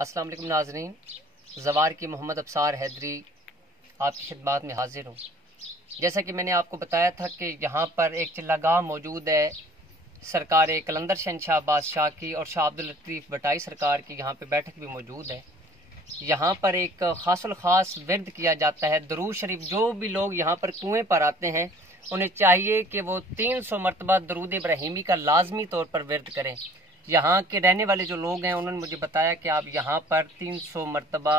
السلام علیکم ناظرین، زوار کی محمد ابصار حیدری آپ کی خدمات میں حاضر ہوں۔ جیسا کہ میں نے آپ کو بتایا تھا کہ یہاں پر ایک چلہ گاہ موجود ہے سرکار کلندر شہنشاہ بادشاہ کی اور شاہ عبداللطیف بٹائی سرکار کی، یہاں پہ بیٹھک بھی موجود ہے۔ یہاں پر ایک خاص الخاص ورد کیا جاتا ہے درود شریف۔ جو بھی لوگ یہاں پر کنویں پر آتے ہیں انہیں چاہیے کہ وہ 300 مرتبہ درود ابراہیمی کا لازمی طور پر ورد کریں۔ یہاں کے رہنے والے جو لوگ ہیں انہوں نے مجھے بتایا کہ آپ یہاں پر 300 مرتبہ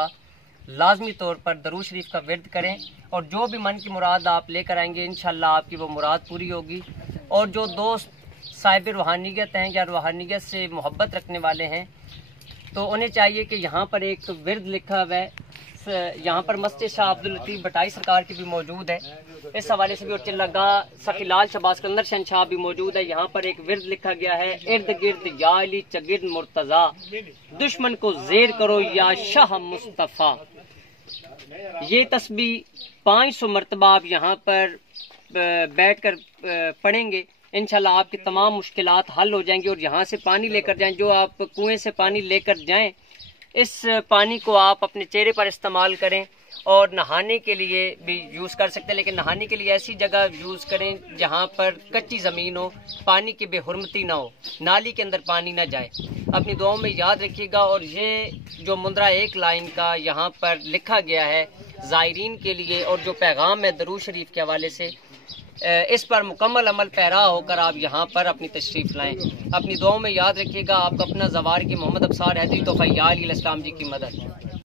لازمی طور پر درود شریف کا ورد کریں، اور جو بھی من کی مراد آپ لے کر آئیں گے انشاءاللہ آپ کی وہ مراد پوری ہوگی۔ اور جو دوست صاحب روحانیت ہیں یا روحانیت سے محبت رکھنے والے ہیں تو انہیں چاہیے کہ یہاں پر ایک ورد لکھا ہوا ہے، یہاں پر مسجد شاہ عبداللطیف بٹائی سرکار کی بھی موجود ہے، اس حوالے سے بھی، اور چلہ گاہ سخی لال شہباز کلندر شہنشاہ بھی موجود ہے۔ یہاں پر ایک ورد لکھا گیا ہے، ارد گرد یا علی چگرد مرتضیٰ، دشمن کو زیر کرو یا شاہ مصطفیٰ۔ یہ تسبیح 500 مرتبہ آپ یہاں پر بیٹھ کر پڑھیں گے، انشاءاللہ آپ کی تمام مشکلات حل ہو جائیں گی۔ اور یہاں سے پانی لے کر جائیں، جو آپ کنویں سے پانی لے کر جائیں اس پانی کو آپ اپنے چہرے پر استعمال کریں، اور نہانے کے لیے بھی یوز کر سکتے ہیں، لیکن نہانے کے لیے ایسی جگہ یوز کریں جہاں پر کچی زمین ہو، پانی کی بے حرمتی نہ ہو، نالی کے اندر پانی نہ جائے۔ اپنی دعاؤں میں یاد رکھیے گا۔ اور یہ جو مندرہ ایک لائن کا یہاں پر لکھا گیا ہے زائرین کے لیے، اور جو پیغام ہے درود شریف کے حوالے سے، اس پر مکمل عمل پیرا ہو کر آپ یہاں پر اپنی تشریف لائیں۔ اپنی دعاؤں میں یاد رکھیے گا۔ آپ کا اپنا زوار کی محمد ابصار حیدری تو فیال الاسلام جی کی مدد۔